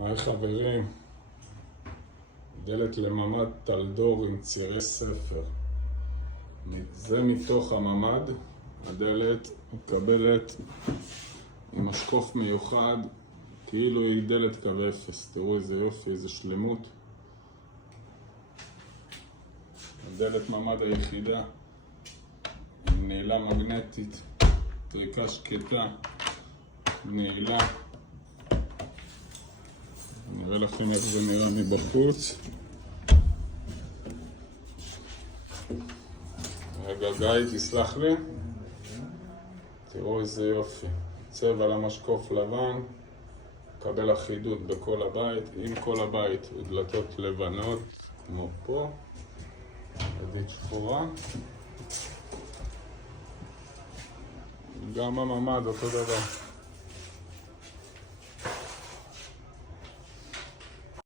היי חברים, דלת לממד טלדור עם צירי ספר. זה מתוך הממד. הדלת מקבלת עם משקוף מיוחד, כאילו היא דלת קו אפס. תראו איזה יופי, איזה שלמות. הדלת ממד היחידה עם נעילה מגנטית, טריקה שקטה, נעילה. נראה לכם איך זה נראה מבחוץ. רגע, גיא, תסלח לי. תראו איזה יופי. צבע למשקוף לבן. מקבל אחידות בכל הבית. עם כל הבית דלתות לבנות, כמו פה. ידית שחורה. גם הממד אותו דבר.